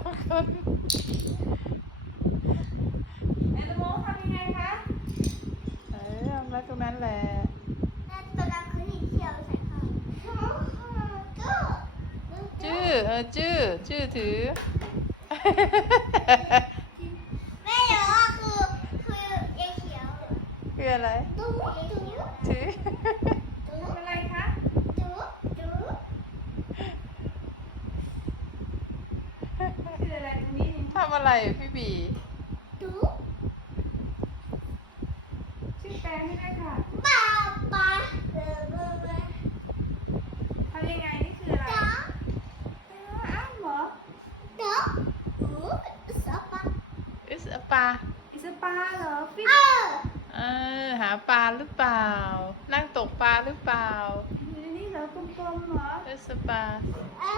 sau cơn Em đã muốn không đi ngay hả? Đấy, em đã cho men về Tôi đang cứ đi chiều sẽ không Chứ, chứ, chứ thứ Bây giờ cứ, cứ đi chiều Khuya lại Chứ, chứ, chứ ำอะไรพี่บีดูชื่อแปลงไม่ได้ค่ะบาบาเบเบเทำยังไงนี่คืออะไรจ้อ้าวเหรอดูอือสะปลาอือสะปลาอืออะปลาเหรอพี่เออหาปลาหรือเปล่า นั่งตกปลาหรือเปล่า นี่เหรอกลมๆเหรออืออะปลาอื